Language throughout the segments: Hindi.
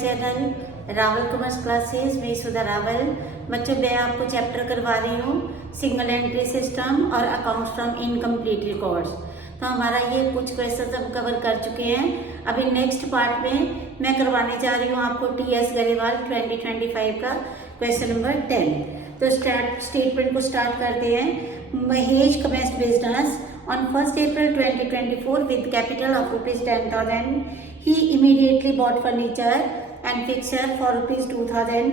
चैनल रावल कॉमर्स क्लासेस में सुधा रावल। बच्चों मैं आपको चैप्टर करवा रही हूँ सिंगल एंट्री सिस्टम और अकाउंट्स फ्रॉम इनकम्प्लीट रिकॉर्ड्स। तो हमारा ये कुछ क्वेश्चन हम कवर कर चुके हैं। अभी नेक्स्ट पार्ट में मैं करवाने जा रही हूँ आपको टीएस गरेवाल 2025 का क्वेश्चन नंबर 10। तो स्टेटमेंट को स्टार्ट करते हैं। Mahesh commenced business on 1st April 2024 with capital of rupees 10,000. He immediately bought furniture and fixture for rupees 2,000.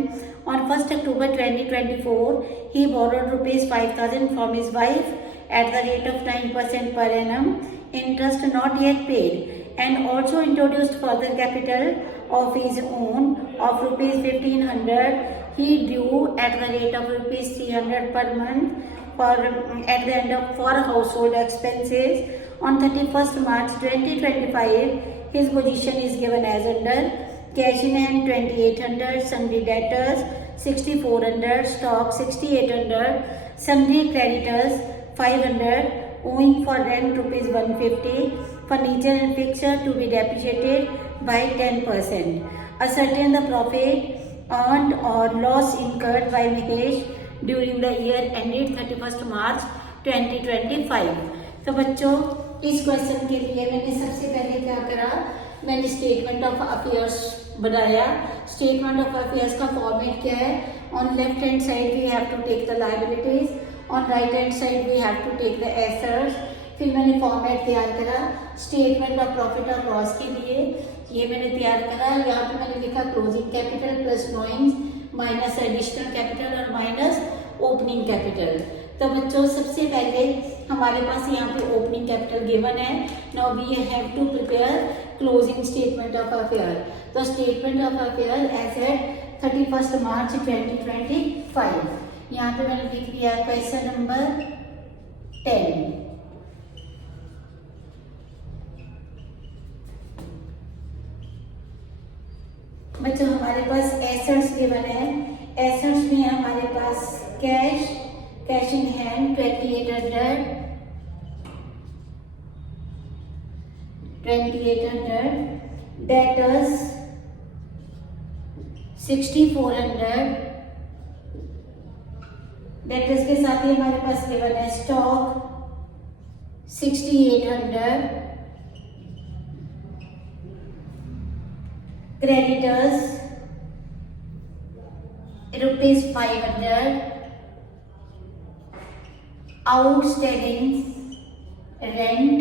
On 1st October 2024, he borrowed rupees 5,000 from his wife at the rate of 9% per annum, interest not yet paid, and also introduced further capital of his own of rupees 1,500. He drew at the rate of rupees 300 per month at the end of for household expenses. On 31st March 2025, his position is given as under: cash in hand 2,800, sundry debtors 6,400, stock 6,800, sundry creditors 500, owing for rent rupees 150, furniture and fixture to be depreciated by 10%. Ascertain the profit earned or loss incurred by Mahesh during the year ended 31st March 2025। तो बच्चों इस क्वेश्चन के लिए मैंने सबसे पहले क्या करा, मैंने स्टेटमेंट ऑफ अफेयर्स बनाया। स्टेटमेंट ऑफ अफेयर्स का फॉर्मेट क्या है? On left hand side we have to take the liabilities, on right hand side we have to take the assets. फिर मैंने फॉर्मेट तैयार करा स्टेटमेंट ऑफ प्रॉफिट और लॉस के लिए, ये मैंने तैयार करा। यहाँ पे मैंने लिखा closing capital plus drawings minus additional capital और माइनस ओपनिंग कैपिटल। तो बच्चों सबसे पहले हमारे पास यहाँ पे ओपनिंग कैपिटल गिवन है। Now we have to prepare closing statement of affair. तो statement of affair as at 31st March 2025। यहाँ पे मैंने लिख दिया क्वेश्चन नंबर 10। बच्चों हमारे पास एसेट्स गिवन है। एसेट्स में हमारे पास cash in hand 2,800, 2,800, debtors 6,400, debtors के साथ ही हमारे पास गिवन है stock 6,800, creditors rupees 500, outstanding rent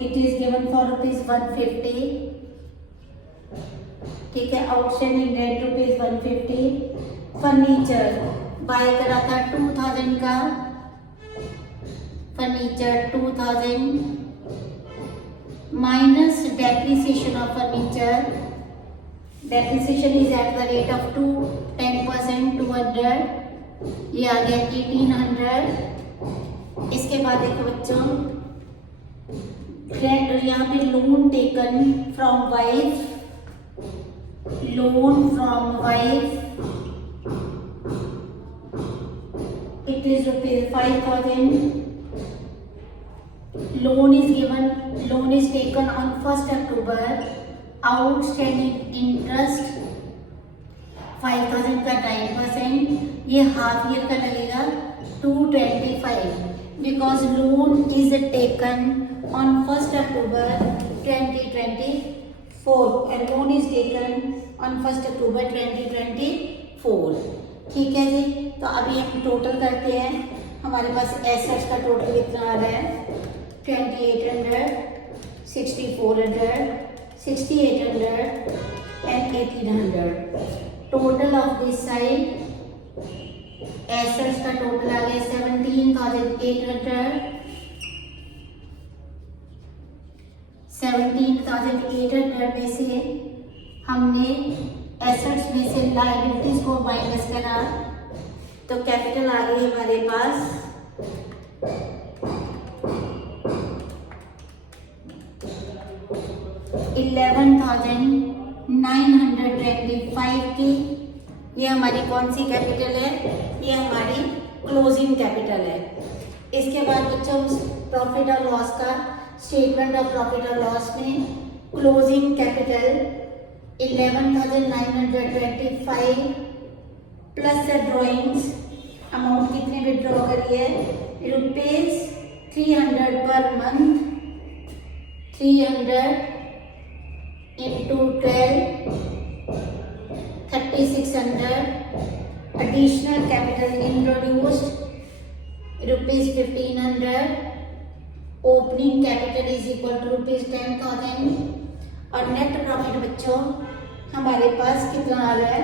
it is given for rupees 150। ठीक है, outstanding rent rupees 150। Furniture bye करा था 2,000 का, furniture 2,000 minus depreciation of furniture, depreciation is at the rate of 10%, 200, ये आ गया 1,800। इसके बाद देखो बच्चों यहाँ पे loan taken from wife, loan from wife it is rupees 5,000। Loan is taken on 1st October, outstanding interest 5,000 का 9%, ये हाफ ईयर का लगेगा 225 because loan is taken on 1st October 2024 and loan is taken on 1st October 2024। ठीक है जी। तो अभी हम टोटल करते हैं। हमारे पास एसेट्स का टोटल कितना आ रहा है? 2,800, 6,400, 6,800 and 1,800। Total of this side assets का टोटल आ गया 17,800। 17,800 में से हमने एसेट्स में से लायबिलिटीज को माइनस करा तो कैपिटल आ गई हमारे पास 11,925 की। ये हमारी कौन सी कैपिटल है? ये हमारी क्लोजिंग कैपिटल है। इसके बाद बच्चों प्रॉफिट और लॉस का स्टेटमेंट ऑफ प्रॉफिट और लॉस में closing capital 11,925 plus drawings amount कितने विड्रॉ करिए ₹300 per month 300 into 12 3600 additional capital introduced ₹1500 opening capital is equal to ₹10,000 और नेट प्रॉफिट बच्चों हमारे पास कितना आ रहा है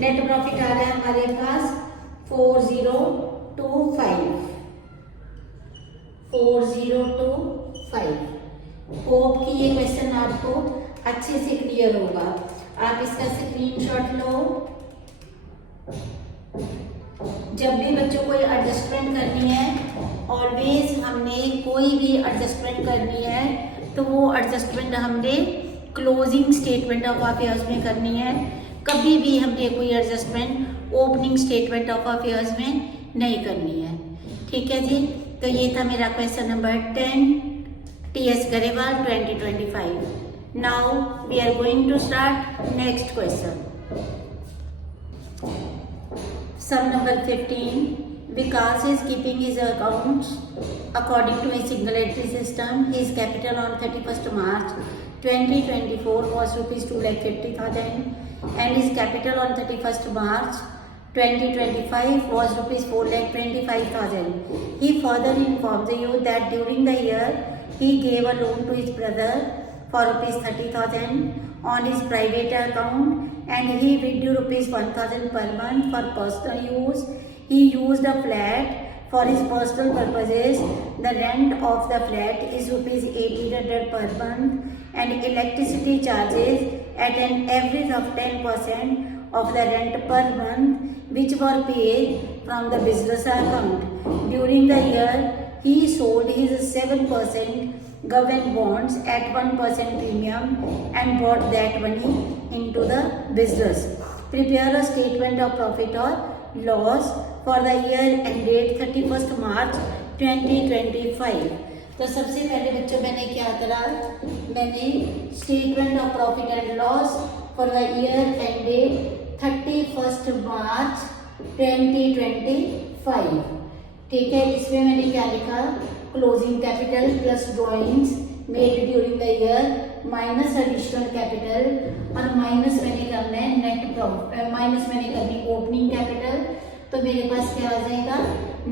नेट प्रॉफिट आ रहा है हमारे पास 4025 होप कि ये क्वेश्चन आपको अच्छे से क्लियर होगा। आप इसका स्क्रीनशॉट लो। जब भी बच्चों कोई एडजस्टमेंट करनी है ऑलवेज हमने कोई भी एडजस्टमेंट करनी है तो वो एडजस्टमेंट हमने क्लोजिंग स्टेटमेंट ऑफ अफेयर्स में करनी है। कभी भी हमने कोई adjustment opening statement of affairs में नहीं करनी है। ठीक है जी, तो ये था मेरा question number 10 TS Grewal 2025। Now we are going to start next question. Sum number 15 Vikas is keeping his accounts according to a single entry system. His capital on 31st March 2024 was ₹250,000 and his capital on 31st March 2025 was ₹425,000. He further informs you that during the year he gave a loan to his brother for ₹30,000 on his private account and he withdrew ₹1,000 per month for personal use. He used a flat for his personal purposes. The rent of the flat is ₹1,800 per month and electricity charges at an average of 10% of the rent per month which were paid from the business account. During the year, he sold his 7% government bonds at 1% premium and brought that money into the business. Prepare a statement of profit or loss for the year ended 31st March 2025. तो सबसे पहले बच्चों मैंने क्या करा, मैंने statement of profit and loss for the year ended 31st March 2025। ठीक है, इसमें मैंने क्या लिखा, closing capital plus drawings made during the year minus additional capital और माइनस मैंने करना है नेट प्रॉफिट, माइनस मैंने करनी ओपनिंग कैपिटल। तो मेरे पास क्या आ जाएगा,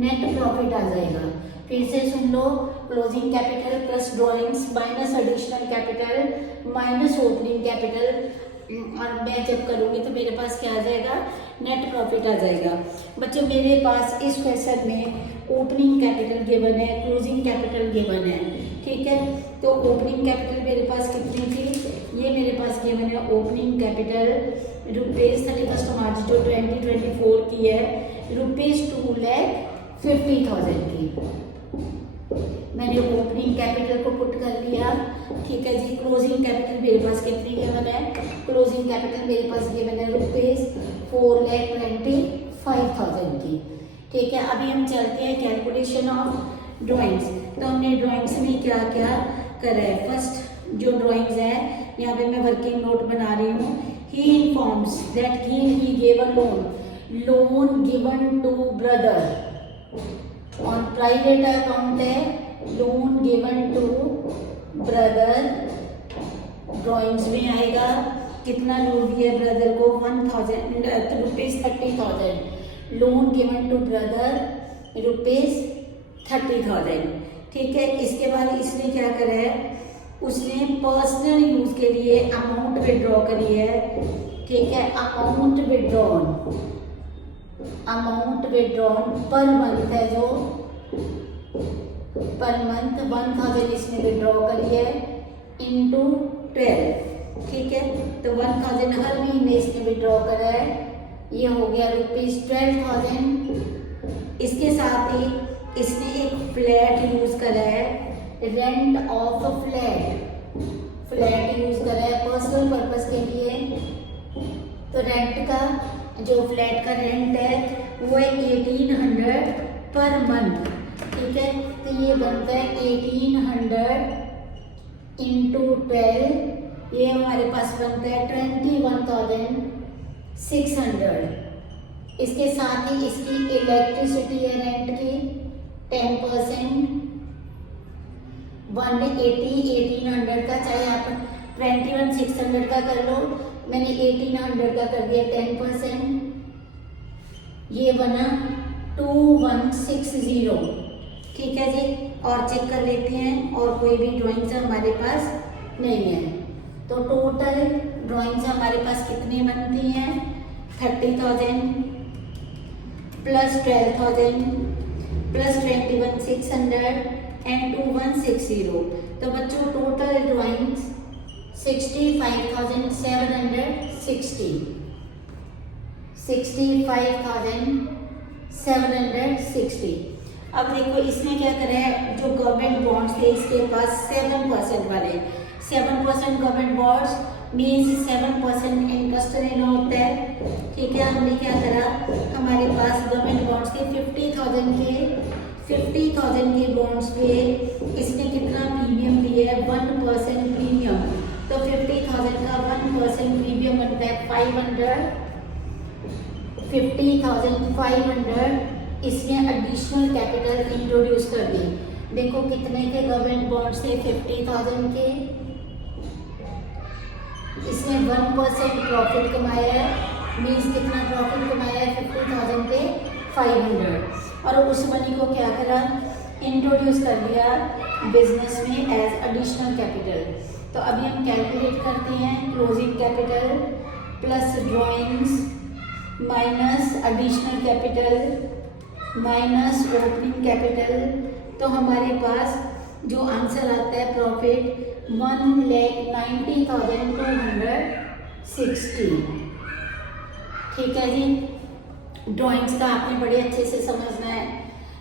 नेट प्रॉफिट आ जाएगा। फिर से सुन लो, closing capital plus drawings minus additional capital minus opening capital और मैं जब करूँगी तो मेरे पास क्या आ जाएगा, नेट प्रॉफिट आ जाएगा। बच्चों मेरे पास इस क्वेश्चन में ओपनिंग कैपिटल गिवन है, क्लोजिंग कैपिटल गिवन है। ठीक है, तो ओपनिंग कैपिटल मेरे पास कितनी थी, ये मेरे पास गिवन है ओपनिंग कैपिटल ₹31st मार्च जो 2024 की है ₹2,50,000 की। मैंने ओपनिंग कैपिटल को पुट कर लिया। ठीक है जी, क्लोजिंग कैपिटल मेरे पास कितनी गिवन है, क्लोजिंग कैपिटल मेरे पास गिवन है ₹4,25,000 की। ठीक है, अभी हम चलते हैं कैलकुलेशन ऑफ ड्राइंग्स। तो हमने ड्राइंग्स में क्या क्या करा है। फर्स्ट जो ड्राइंग्स है, यहाँ पे मैं वर्किंग नोट बना रही हूँ। He informs that he gave a loan given to brother on private account है, loan given to brother. Drawings में आएगा कितना लोन दिया ब्रदर को, ₹30,000। Loan given to brother ₹30,000। ठीक है, इसके बाद इसने क्या करा है, उसने पर्सनल यूज के लिए अमाउंट विड्रॉ करी है। ठीक है, अमाउंट विड्रॉन पर मंथ है जो पर मंथ 1,000 इसने विड्रॉ करी है इंटू 12। ठीक है, तो 1,000 हर महीने इसने विड्रॉ करा है, ये हो गया ₹12,000। इसके साथ ही इसने एक फ्लैट यूज करा है, रेंट ऑफ फ्लैट यूज करा है पर्सनल पर्पस के लिए। तो रेंट का जो फ्लैट का रेंट है वो है 1800 पर मंथ, ठीक है। तो ये बनता है 1800 इंटू 12, ये हमारे पास बनता है 21,600। इसके साथ ही इसकी इलेक्ट्रिसिटी है रेंट की 10%, 1800 का, चाहे आप 21,600 का कर लो, मैंने 1800 का कर दिया 10%, ये बना 2160, ठीक है जी। और चेक कर लेते हैं, और कोई भी ड्राइंग्स हमारे पास नहीं है। तो टोटल ड्राइंग्स हमारे पास कितनी बनती हैं, 30,000 प्लस 12,000 प्लस 21,600 एंड 2160। तो बच्चों टोटल ड्राइंग्स 65,760, 65,760। अब देखो इसने क्या करा है, जो गवर्नमेंट बॉन्ड्स थे इसके पास 7% वाले, 7% गवर्नमेंट बॉन्ड्स मीन्स 7% इंटरेस्ट लेना होता है, ठीक है। हमने क्या करा, हमारे पास गवर्नमेंट बॉन्ड्स के 50,000 के बॉन्ड्स पे इसने कितना प्रीमियम दिया है, 1% प्रीमियम। तो 50,000 का 1% प्रीमियम बनता है 500, 50,500। इसने एडिशनल कैपिटल इंट्रोड्यूस कर दी। देखो कितने के गवर्नमेंट बॉन्ड्स थे, 50,000 के, इसने 1% प्रॉफिट कमाया है, मीन्स कितना प्रॉफिट कमाया है, 50,000 पे 500। और उस मनी को क्या करा, इंट्रोड्यूस कर दिया बिजनेस में एज एडिशनल कैपिटल। तो अभी हम कैलकुलेट करते हैं, closing capital plus drawings minus additional capital minus opening capital. तो हमारे पास जो आंसर आता है प्रॉफिट 1,90,260, ठीक है जी। ड्राइंग्स का आपने बड़े अच्छे से समझना है।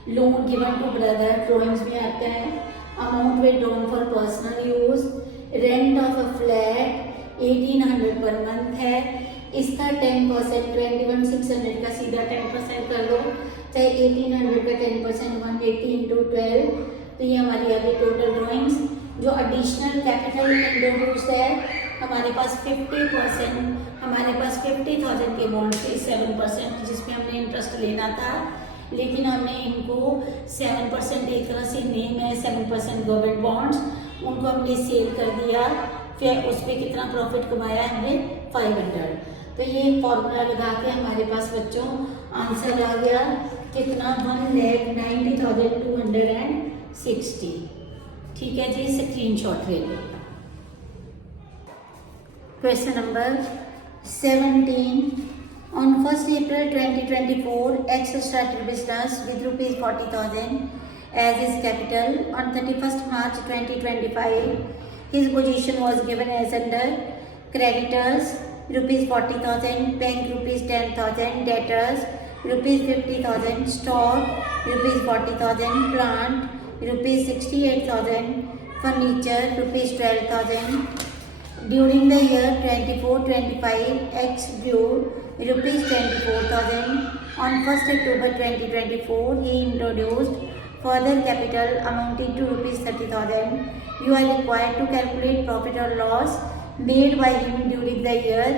Loan given to brother drawings में आता है, amount withdrawn for personal use, rent of a flat 1800 per month है, इसका 10% 21,600 का सीधा 10% कर लो, चाहे 1800 का 10% 180 इंटू 12। तो ये हमारी अभी टोटल ड्राइंग्स। जो एडिशनल कैपिटल इंट्रोड्यूस्ड है हमारे पास 50%, हमारे पास 50,000 के बॉन्ड थे 7%, जिसमें हमने इंटरेस्ट लेना था, लेकिन हमने इनको 7% एक तरह से नेम है 7% गवर्नमेंट बॉन्ड्स, उनको हमने सेल कर दिया। फिर उस पर कितना प्रॉफिट कमाया हमने 500। तो ये फॉर्मूला लगा के हमारे पास बच्चों आंसर आ गया कितना, 1,90,260, ठीक है जी। स्क्रीनशॉट ले लो। Question number 17, on 1st April 2024 X started business with ₹40,000 as his capital. On 31st March 2025 his position was given as under creditors ₹40,000, bank ₹10,000, debtors ₹50,000, stock ₹40,000, plant ₹68,000, furniture ₹12,000. During the year 24-25 X drew ₹24,000. On 1st October 2024 he introduced further capital amounting to ₹30,000. You are required to calculate profit or loss made by him during the year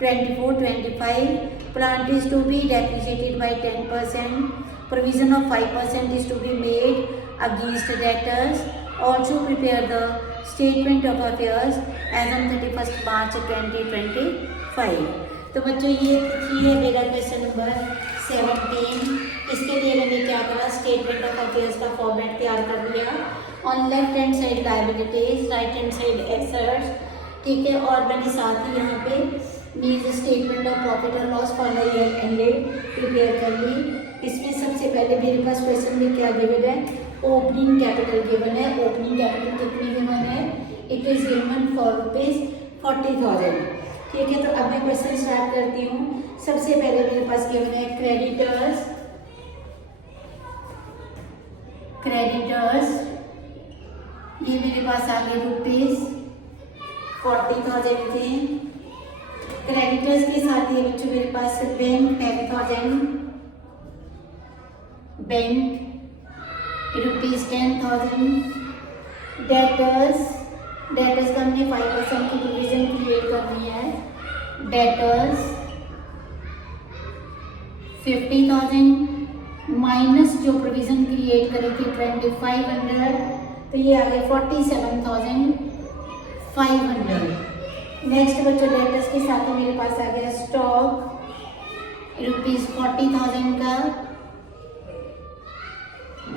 24-25. Plant is to be depreciated by 10%. Provision of 5% is to be made against debtors. Also prepare the statement of affairs as on 31st March 2025. तो बच्चों ये है मेरा क्वेश्चन नंबर 17। इसके लिए मैंने क्या करा, स्टेटमेंट ऑफ अफेयर्स का फॉर्मेट तैयार कर लिया। On left hand side liabilities, right hand side assets, ठीक है। और मैंने साथ ही यहाँ पे मीन्स स्टेटमेंट ऑफ प्रॉफिट और loss for the year ended prepare कर ली। इसमें सबसे पहले मेरे पास क्वेश्चन में क्या गिवन है, ओपनिंग कैपिटल गिवन है। ओपनिंग कैपिटल कितनी गिवन है, इट इज गिवन फॉर ₹40,000, ठीक है। तो अब मैं क्वेश्चन स्टार्ट करती हूँ। सबसे पहले मेरे पास गिवन है क्रेडिटर्स, ये मेरे पास आ गए ₹40,000 थे। क्रेडिटर्स के साथ ये बच्चों मेरे पास बैंक 10,000, बैंक ₹10,000। डेटर्स का हमने 5% की प्रोविजन क्रिएट करनी है। डेटर्स 50,000 माइनस जो प्रोविजन क्रिएट करी थी 2,500, तो ये आ गए 47,500। नेक्स्ट बच्चों डेटर्स के साथ में मेरे पास आ गया स्टॉक ₹40,000 का,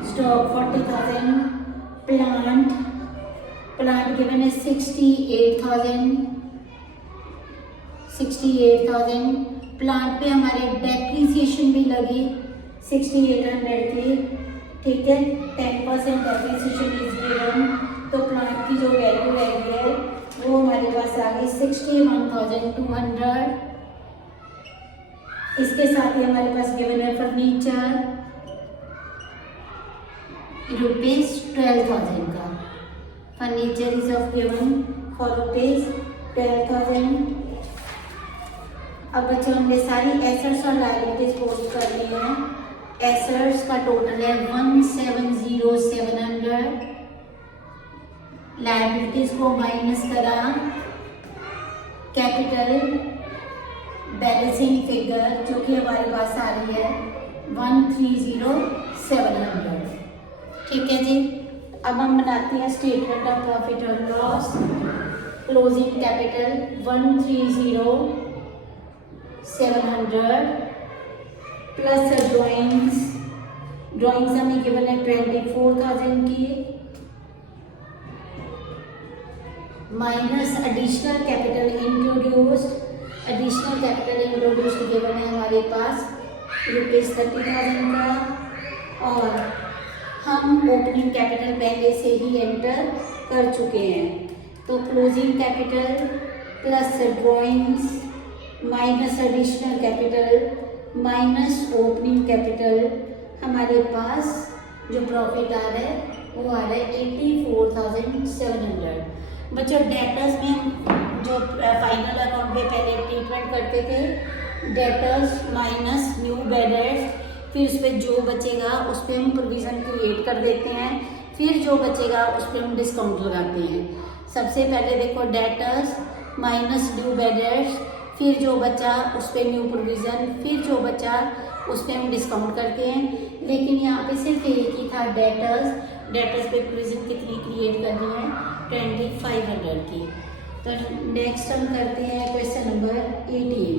स्टॉक 40,000। प्लांट गिवन है 68,000। प्लांट पे हमारे डेप्रिसिएशन भी लगी 6,800 की, ठीक है। 10% डेप्रिसिएशन इज गिवन, तो प्लांट की जो वैल्यू रही है वो हमारे पास आ गई 61,200। इसके साथ ही हमारे पास गिवन है फर्नीचर ₹12,000 का। Furniture is of given for ₹12,000। अब बच्चों हमने सारी एसेट्स और लायबिलिटीज पोस्ट कर ली हैं। एसेट्स का टोटल है 170,700। लायबिलिटीज को माइनस करा, कैपिटल बैलेंसिंग फिगर जो कि हमारे पास आ रही है 130,700, ठीक है जी। अब हम बनाते हैं स्टेटमेंट ऑफ प्रॉफिट और loss. Closing capital 130,700 plus drawings हमें गिवन है 24,000 की, minus additional capital introduced given है हमारे पास ₹30,000 का, और हम ओपनिंग कैपिटल पहले से ही एंटर कर चुके हैं। तो closing capital plus drawings minus additional capital minus opening capital, हमारे पास जो प्रॉफिट आ रहा है वो आ रहा है 84,700। बच्चों डेटर्स में हम जो फाइनल अकाउंट में पहले ट्रीटमेंट करते थे, डेटर्स माइनस न्यू बैलेंस, फिर उस पर जो बचेगा उस पर हम प्रोविज़न क्रिएट कर देते हैं, फिर जो बचेगा उस पर हम डिस्काउंट लगाते हैं। सबसे पहले देखो डेटर्स माइनस न्यू बैलेंस, फिर जो बचा उस पर न्यू प्रोविज़न, फिर जो बचा उस पर हम डिस्काउंट करते हैं। लेकिन यहाँ पे सिर्फ एक ही था डेटर्स पे प्रोविज़न कितनी क्रिएट करनी है 2,500 की। तो नेक्स्ट हम करते हैं क्वेश्चन नंबर 18।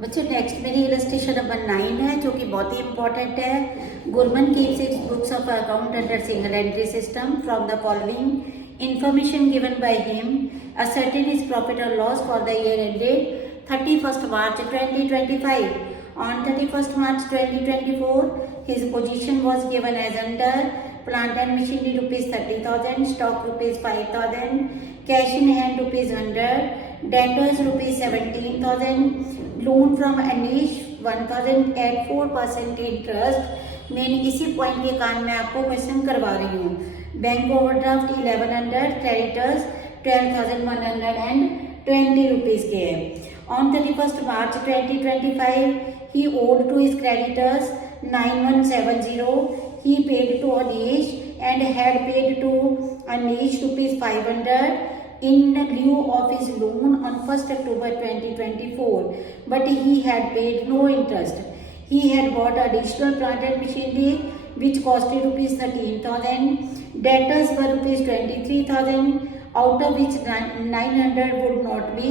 बच्चों नेक्स्ट मेरी इलस्ट्रेशन नंबर 9 है जो कि बहुत ही इंपॉर्टेंट है। Gurman keeps it's books of account under single entry system from the following information given by him. Ascertain his profit or loss for the year ended 31st March 2025. On 31st March 2024, his position was given as under: plant and machinery ₹30,000, stock ₹5,000, cash in hand ₹100, debtors ₹17,000, loan from Anish 1,000 at 4% interest। मैंने इसी पॉइंट के कारण मैं आपको क्वेश्चन करवा रही हूँ। बैंक ओवरड्राफ्ट 1100, क्रेडिटर्स 12,120 रुपीज़ के हैं। On 31st March 2025 he owed to his creditors 9,170. He paid to Anish and had paid to Anish ₹500 in lieu of his loan on 1st October 2024, but he had paid no interest. He had bought additional plant and machinery which costed ₹13,000. Debtors were ₹23,000, out of which 900 would not be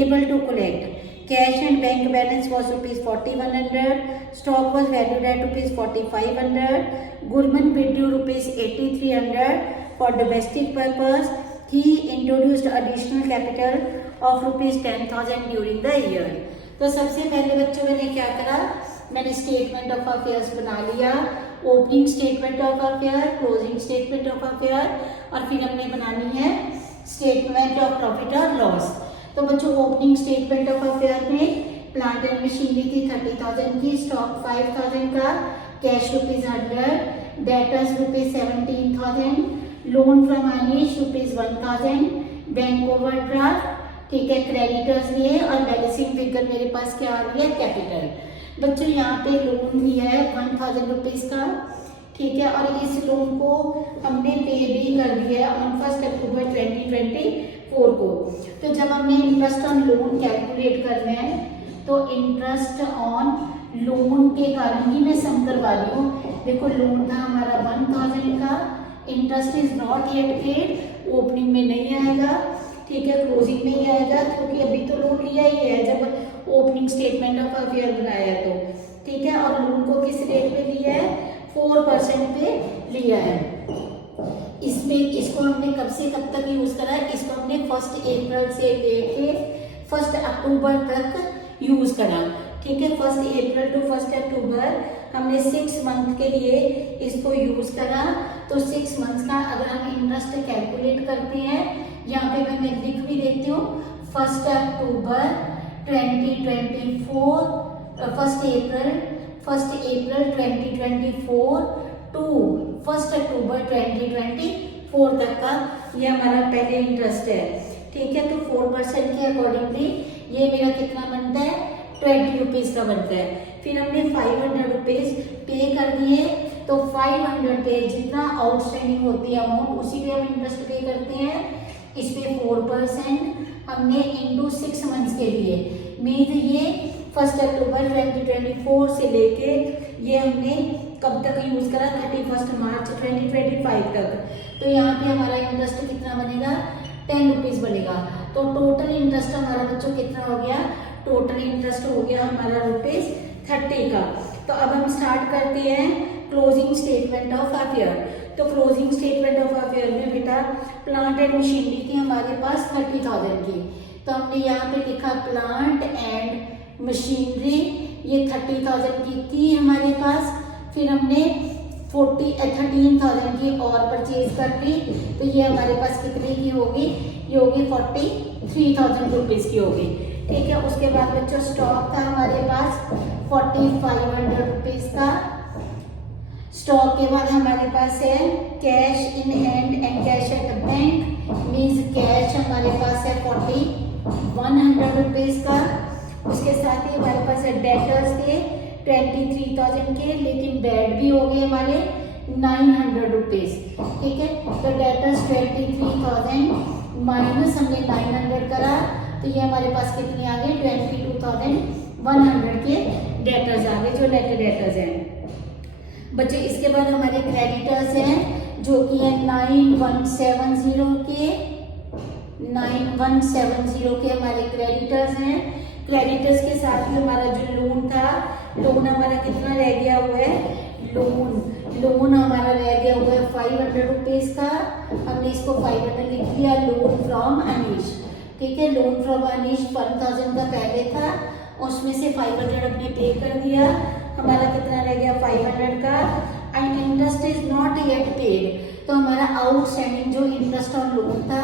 able to collect. Cash and bank balance was ₹4,100. Stock was valued at ₹4,500. Gurman paid due ₹8,300 for domestic purpose. He introduced additional capital of ₹10,000 during the year. तो सबसे पहले बच्चों मैंने क्या करा, मैंने स्टेटमेंट ऑफ अफेयर्स बना लिया। Opening statement of affair, closing statement of affair, और फिर हमने बनानी है स्टेटमेंट ऑफ प्रॉफिट और लॉस। तो बच्चों ओपनिंग स्टेटमेंट ऑफ अफेयर में प्लांट एंड मशीनरी थी 30,000 की, स्टॉक 5,000 का, cash ₹100, debtors ₹17,000, loan from Anish ₹1,000, bank overdraft, ठीक है, क्रेडिटर्स लिए, और बैलेंसिंग फिगर मेरे पास क्या आ रही है कैपिटल। बच्चों यहाँ पे लोन भी है 1000 रुपीज़ का, ठीक है, और इस लोन को हमने पे भी कर दिया है ऑन 1 अक्टूबर 2024 को। तो जब हमने इंटरेस्ट ऑन लोन कैलकुलेट करना है तो इंटरेस्ट ऑन लोन के कारण ही मैं सम करवा रही हूँ। देखो लोन था हमारा 1000 का, interest is not yet paid, opening में नहीं आएगा, ठीक है, क्लोजिंग में ही आएगा क्योंकि अभी तो लोन लिया ही है जब ओपनिंग स्टेटमेंट ऑफ अफेयर बनाया है तो, ठीक है। और लोन को किस रेट पे लिया है, 4% पे लिया है। इसमें इसको हमने कब से कब तक यूज करा है, इसको हमने 1 अप्रैल से लेके 1 अक्टूबर तक यूज करा, ठीक है। 1 अप्रैल टू 1 अक्टूबर हमने 6 मंथ के लिए इसको यूज करा। तो 6 मंथ्स का अगर हम इंटरेस्ट कैलकुलेट करते हैं, यहाँ पे मैं लिख भी देती हूँ 1 अक्टूबर 2024, 1 अप्रैल 2024 टू 1 अक्टूबर 2024 तक का ये हमारा पहले इंटरेस्ट है, ठीक है। तो 4% के अकॉर्डिंगली ये मेरा कितना बनता है, 20 रुपीज़ का बनता है। फिर हमने 500 रुपीज़ पे कर दिए, तो 500 पे जितना आउटस्टैंडिंग होती है अमाउंट उसी पे हम इंटरेस्ट पे करते हैं। इस पे 4% हमने इंटू 6 मंथ्स के लिए, मीन्स ये 1 अक्टूबर 2024 से लेके ये हमने कब तक यूज करा, 31 मार्च 2025 तक। तो यहाँ पे हमारा इंटरेस्ट कितना बनेगा, 10 रुपीज़ बनेगा। तो टोटल इंटरेस्ट हमारा बच्चों कितना हो गया, टोटल इंटरेस्ट हो गया हमारा ₹30 का। तो अब हम स्टार्ट करते हैं क्लोजिंग स्टेटमेंट ऑफ अफेयर। तो क्लोजिंग स्टेटमेंट ऑफ अफेयर में बेटा प्लांट एंड मशीनरी थी हमारे पास 30,000 की, तो हमने यहाँ पे लिखा प्लांट एंड मशीनरी, ये 30,000 की थी हमारे पास। फिर हमने 13,000 की और परचेज कर ली, तो ये हमारे पास कितने की होगी, ये होगी 43,000 रुपीज़ की होगी, ठीक है। उसके बाद बच्चों स्टॉक था हमारे पास 4,500 रुपीज़ का। स्टॉक के बाद हमारे पास है cash in hand and cash at bank, means cash हमारे पास है 4,100 रुपीज़ का। उसके साथ ही हमारे पास है डेटर्स थे 23,000 के, लेकिन बैड भी हो गए हमारे 900 रुपीज़, ठीक है। तो डेटर्स 23,000 माइनस हमने 900 करा, तो ये हमारे पास कितने आ गए, 22,100 के डेटर्स आ गए, जो नेट डेटर्स हैं बच्चे। इसके बाद हमारे क्रेडिटर्स हैं जो कि है 9170 के, 9170 के हमारे क्रेडिटर्स हैं। क्रेडिटर्स के साथ ही हमारा जो लोन था, लोन हमारा कितना रह गया हुआ है, लोन हमारा रह गया हुआ है 500 रुपीज़ का। हमने इसको 500 लिख दिया, लोन फ्रॉम अनीश, ठीक है। लोन फ्रॉम अनीश 1,000 का पहले था, उसमें से 500 हमने पे कर दिया, हमारा कितना रह गया 500 का। And interest is not yet paid, तो हमारा आउटस्टैंडिंग जो इंटरेस्ट ऑन लोन था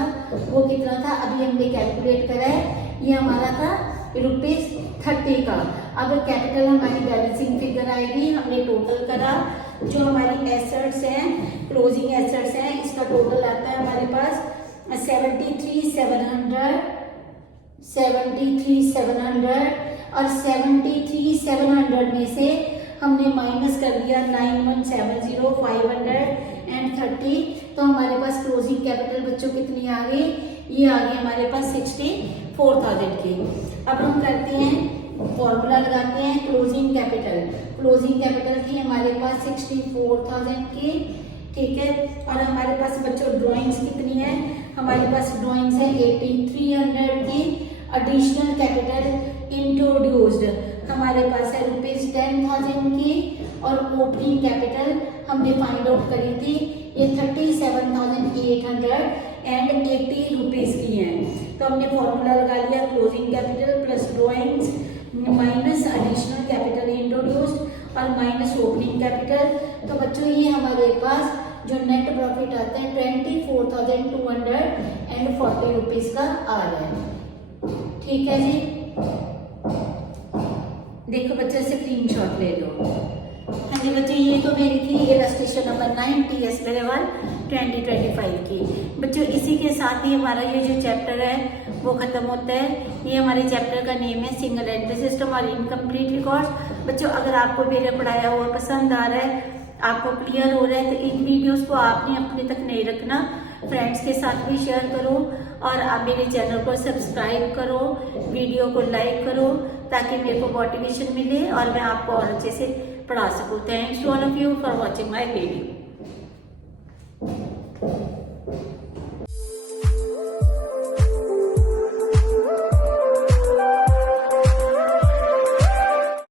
वो कितना था, अभी हमने कैलकुलेट करा है, ये हमारा था ₹30 का। अब कैपिटल हमारी बैलेंसिंग फिगर आएगी, हमने टोटल करा, जो हमारी एसेट्स हैं, क्लोजिंग एसेट्स हैं, इसका टोटल आता है हमारे पास 73,700 और 73,700 में से हमने माइनस कर दिया 9170, 530, तो हमारे पास क्लोजिंग कैपिटल बच्चों कितनी आ गई, ये आ गई हमारे पास 64,000 की। अब हम करते हैं फॉर्मूला लगाते हैं क्लोजिंग कैपिटल। क्लोजिंग कैपिटल थी हमारे पास 64,000 की, ठीक है। और हमारे पास बच्चों ड्राइंग्स कितनी है, हमारे पास ड्राइंग्स है 8300 की। एडिशनल कैपिटल इंट्रोड्यूस्ड हमारे पास है ₹10,000 की, और ओपनिंग कैपिटल हमने फाइंड आउट करी थी, ये 37,880 रुपीज़ की है। तो हमने फॉर्मूला लगा लिया closing capital plus drawings minus additional capital introduced और माइनस ओपनिंग कैपिटल। तो बच्चों ये हमारे पास जो नेट प्रॉफिट आता है 24,240 रुपीज़ का आ रहा है, ठीक है जी। देखो बच्चे स्क्रीनशॉट ले लो। हाँ जी बच्चे, ये तो मेरी थी इलस्ट्रेशन नंबर 9 TS लेवल 2025 की। बच्चों इसी के साथ ही हमारा ये जो चैप्टर है वो ख़त्म होता है। ये हमारे चैप्टर का नेम है सिंगल एंट्री सिस्टम और इनकम्प्लीट रिकॉर्ड्स। बच्चों अगर आपको मेरा पढ़ाया हुआ पसंद आ रहा है, आपको क्लियर हो रहा है, तो इन वीडियोस को आपने अपने तक नहीं रखना, फ्रेंड्स के साथ भी शेयर करो और आप मेरे चैनल को सब्सक्राइब करो, वीडियो को लाइक करो ताकि मेरे को मोटिवेशन मिले और मैं आपको और अच्छे से पढ़ा सकूँ। Thanks to all of you for watching my video.